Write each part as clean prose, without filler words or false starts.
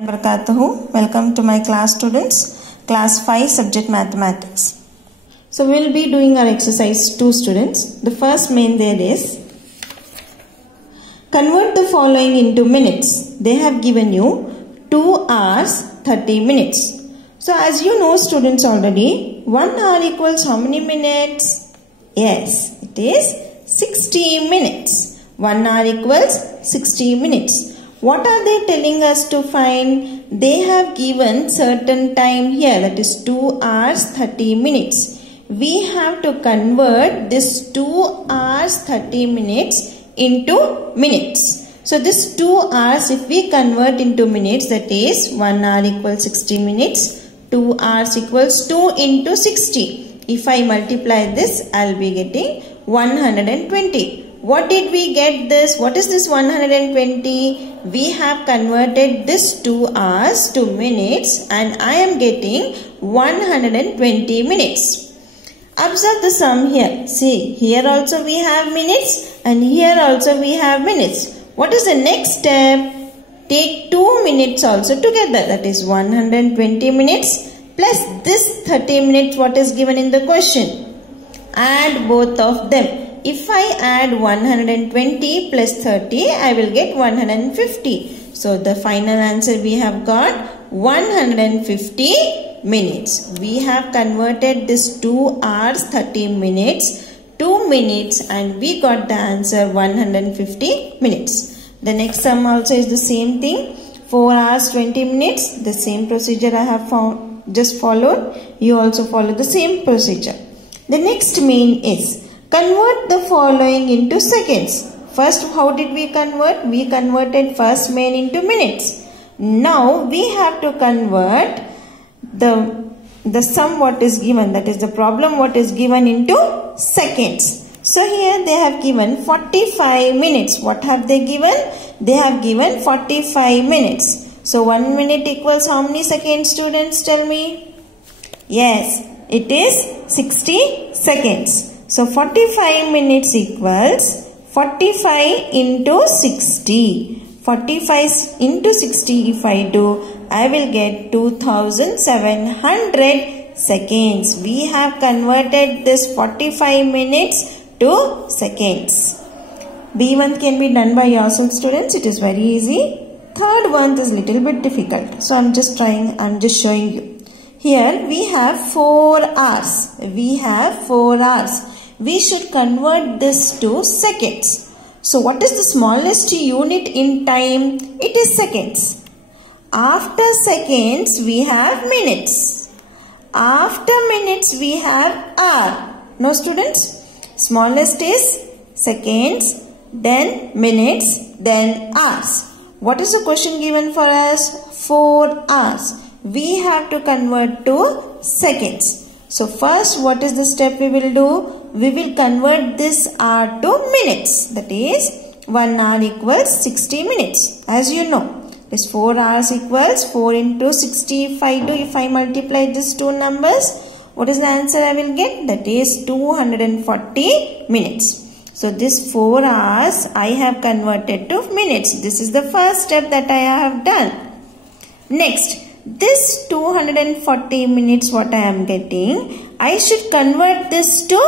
Welcome to my class students, class 5 subject mathematics. So we will be doing our exercise 2 students. The first main there is convert the following into minutes. They have given you 2 hours 30 minutes. So as you know students already, 1 hour equals how many minutes? Yes, it is 60 minutes. 1 hour equals 60 minutes. What are they telling us to find? They have given certain time here, that is 2 hours 30 minutes. We have to convert this 2 hours 30 minutes into minutes. So this 2 hours, if we convert into minutes, that is 1 hour equals 60 minutes. 2 hours equals 2 into 60. If I multiply this, I will be getting 120. What did we get this? What is this 120? We have converted this 2 hours to minutes and I am getting 120 minutes. Observe the sum here. See, here also we have minutes and here also we have minutes. What is the next step? Take 2 minutes also together. That is 120 minutes plus this 30 minutes what is given in the question. Add both of them. If I add 120 plus 30, I will get 150. So the final answer we have got 150 minutes. We have converted this 2 hours 30 minutes to minutes and we got the answer 150 minutes. The next sum also is the same thing. 4 hours 20 minutes. The same procedure I have just followed. You also follow the same procedure. The next main is convert the following into seconds. First, how did we convert? We converted first main into minutes. Now, we have to convert the sum what is given, that is the problem what is given, into seconds. So, here they have given 45 minutes. What have they given? They have given 45 minutes. So, 1 minute equals how many seconds, students? Tell me. Yes, it is 60 seconds. So 45 minutes equals 45 into 60. 45 into 60 if I do, I will get 2700 seconds. We have converted this 45 minutes to seconds. B1 can be done by yourself students. It is very easy. Third one is little bit difficult. So I am just showing you. Here we have 4 hours. We have 4 hours. We should convert this to seconds. So what is the smallest unit in time? It is seconds. After seconds we have minutes. After minutes we have hour. No students? Smallest is seconds, then minutes, then hours. What is the question given for us? 4 hours. We have to convert to seconds. So first what is the step we will do? We will convert this hour to minutes. That is 1 hour equals 60 minutes. As you know, this 4 hours equals 4 into 60. If I multiply these two numbers, what is the answer I will get? That is 240 minutes. So this 4 hours I have converted to minutes. This is the first step that I have done. Next, this 240 minutes what I am getting, I should convert this to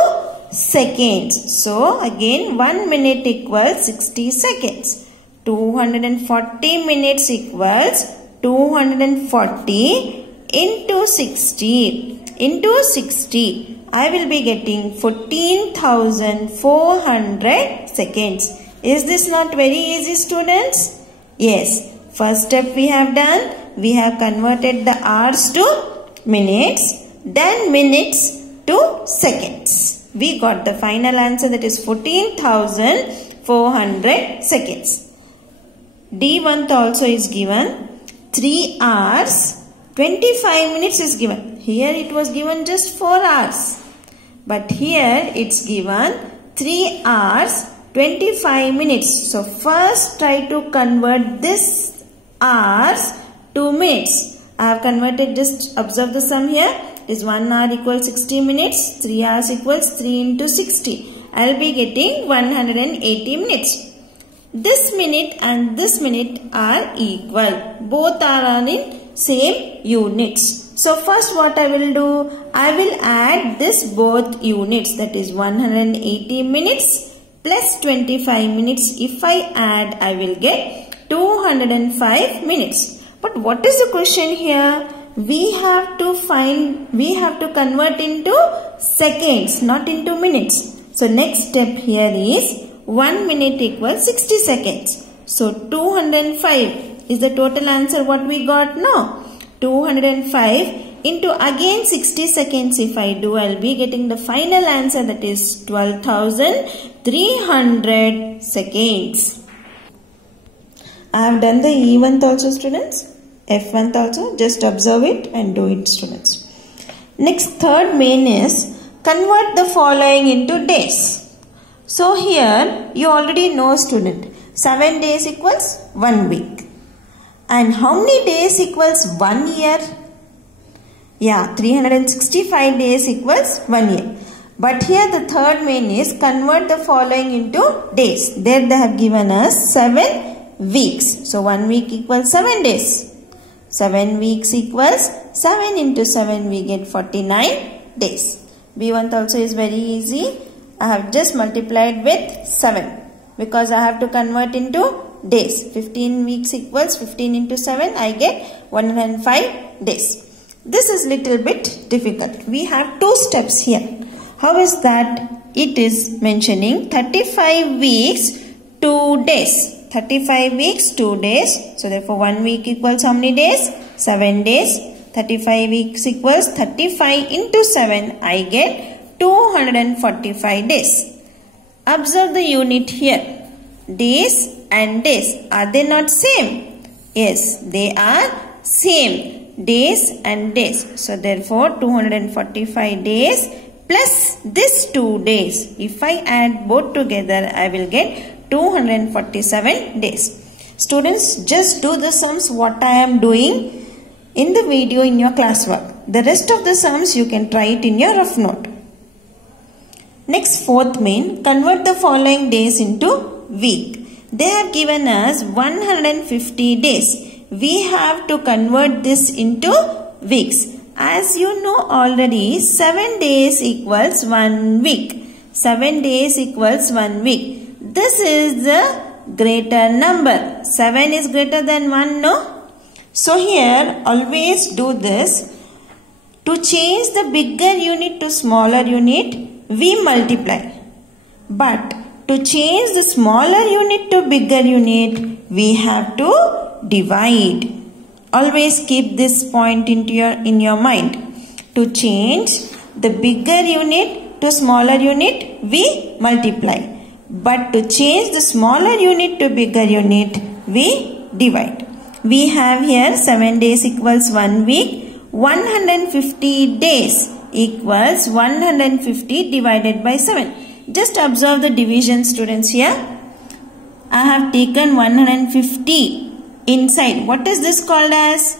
seconds. So again 1 minute equals 60 seconds. 240 minutes equals 240 into 60. Into 60 I will be getting 14,400 seconds. Is this not very easy students? Yes. First step we have done. We have converted the hours to minutes, then minutes to seconds. We got the final answer, that is 14,400 seconds. D1 also is given 3 hours 25 minutes is given. Here it was given just 4 hours. But here it's given 3 hours 25 minutes. So first try to convert this hours to minutes. I have converted, just observe the sum here. Is 1 hour equals 60 minutes. 3 hours equals 3 into 60. I will be getting 180 minutes. This minute and this minute are equal. Both are in same units. So first what I will do? I will add this both units, that is 180 minutes plus 25 minutes. If I add, I will get 205 minutes. But what is the question here? We have to convert into seconds, not into minutes. So next step here is 1 minute equals 60 seconds. So 205 is the total answer what we got now. 205 into again 60 seconds if I do, I will be getting the final answer, that is 12,300 seconds. I have done the E1th also, students. F1th also. Just observe it and do it, students. Next, third main is convert the following into days. So here you already know, student, 7 days equals 1 week. And how many days equals 1 year? Yeah, 365 days equals 1 year. But here the third main is convert the following into days. There they have given us 7 weeks. So 1 week equals 7 days. 7 weeks equals 7 into 7, we get 49 days. B1 also is very easy. I have just multiplied with 7 because I have to convert into days. 15 weeks equals 15 into 7, I get 105 days. This is little bit difficult. We have 2 steps here. How is that? It is mentioning 35 weeks, 2 days. 35 weeks, 2 days. So therefore 1 week equals how many days? 7 days. 35 weeks equals 35 into 7. I get 245 days. Observe the unit here. Days and days. Are they not same? Yes, they are same. Days and days. So therefore 245 days plus this 2 days. If I add both together, I will get 247 days. Students, just do the sums what I am doing in the video in your classwork. The rest of the sums you can try it in your rough note. Next, fourth main, convert the following days into week. They have given us 150 days. We have to convert this into weeks. As you know already, 7 days equals 1 week. 7 days equals 1 week. This is the greater number. 7 is greater than 1, no? So here, always do this. To change the bigger unit to smaller unit, we multiply. But to change the smaller unit to bigger unit, we have to divide. Always keep this point in your mind. To change the bigger unit to smaller unit, we multiply. But to change the smaller unit to bigger unit, we divide. We have here 7 days equals 1 week. 150 days equals 150 divided by 7. Just observe the division, students, here. I have taken 150 inside. What is this called as?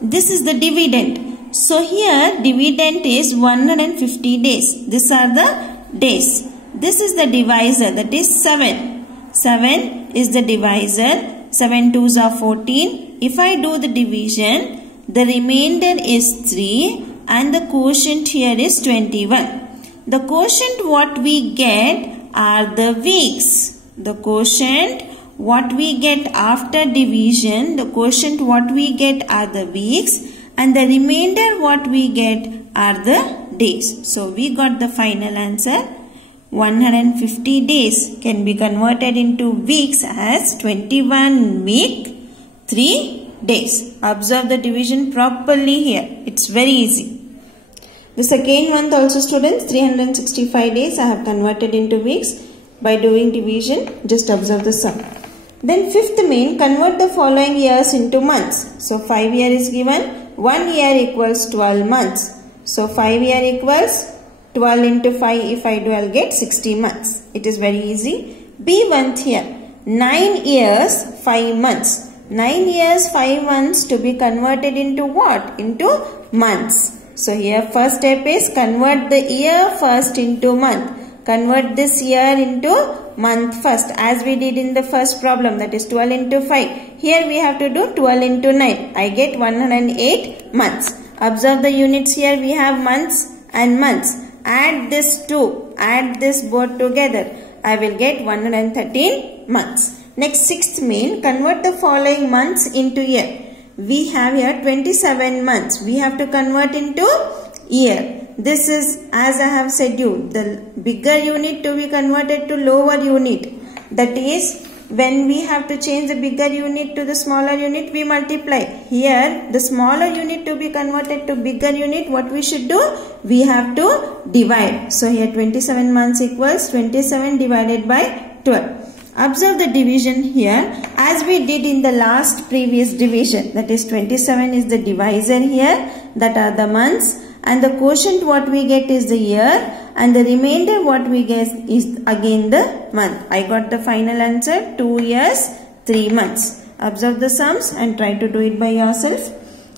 This is the dividend. So here dividend is 150 days. These are the days. This is the divisor, that is 7. 7 is the divisor. 7 2s are 14. If I do the division, the remainder is 3 and the quotient here is 21. The quotient what we get are the weeks. The quotient what we get after division, the quotient what we get are the weeks and the remainder what we get are the days. So we got the final answer. 150 days can be converted into weeks as 21 week 3 days. Observe the division properly here. It's very easy. The second month also, students, 365 days I have converted into weeks by doing division. Just observe the sum. Then fifth main, convert the following years into months. So 5 year is given. 1 year equals 12 months. So 5 year equals 12 into 5. If I do, I'll get 60 months. It is very easy. B1 here. 9 years, 5 months. 9 years, 5 months to be converted into what? Into months. So here first step is convert the year first into month. Convert this year into month first, as we did in the first problem, that is 12 into 5. Here we have to do 12 into 9. I get 108 months. Observe the units here. We have months and months. Add this both together. I will get 113 months. Next, sixth main, convert the following months into year. We have here 27 months. We have to convert into year. This is, as I have said you, the bigger unit to be converted to lower unit. That is, when we have to change the bigger unit to the smaller unit, we multiply. Here, the smaller unit to be converted to bigger unit, what we should do? We have to divide. So here 27 months equals 27 divided by 12. Observe the division here as we did in the last previous division. That is 27 is the divisor here. That are the months. And the quotient what we get is the year. And the remainder what we get is again the month. I got the final answer 2 years 3 months. Observe the sums and try to do it by yourself.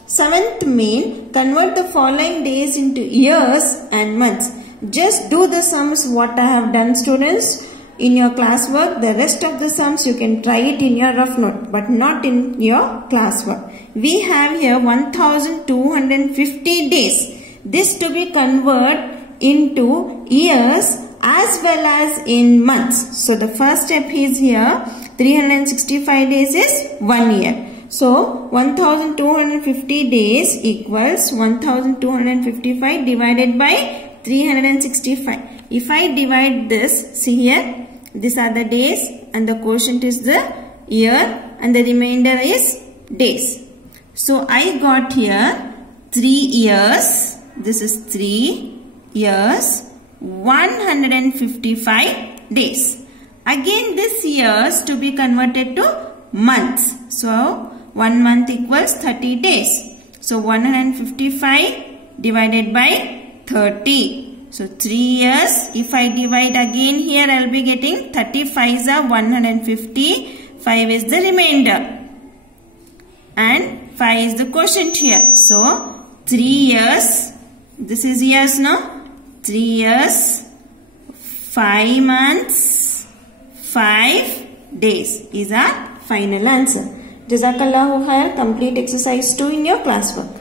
Seventh main, convert the following days into years and months. Just do the sums what I have done, students. In your classwork, the rest of the sums you can try it in your rough note, but not in your classwork. We have here 1250 days. This to be converted into years as well as in months. So the first step is here 365 days is 1 year. So 1250 days equals 1255 divided by 365. If I divide this, see here, these are the days and the quotient is the year and the remainder is days. So I got here 3 years, this is 3 years, 155 days. Again this years to be converted to months. So 1 month equals 30 days. So 155 divided by 30. So 3 years, if I divide again here, I will be getting 35 is 150, 5 is the remainder and 5 is the quotient here. So 3 years, this is years now, 3 years, 5 months, 5 days is our final answer. Jazakallahu khair. Complete exercise 2 in your classwork.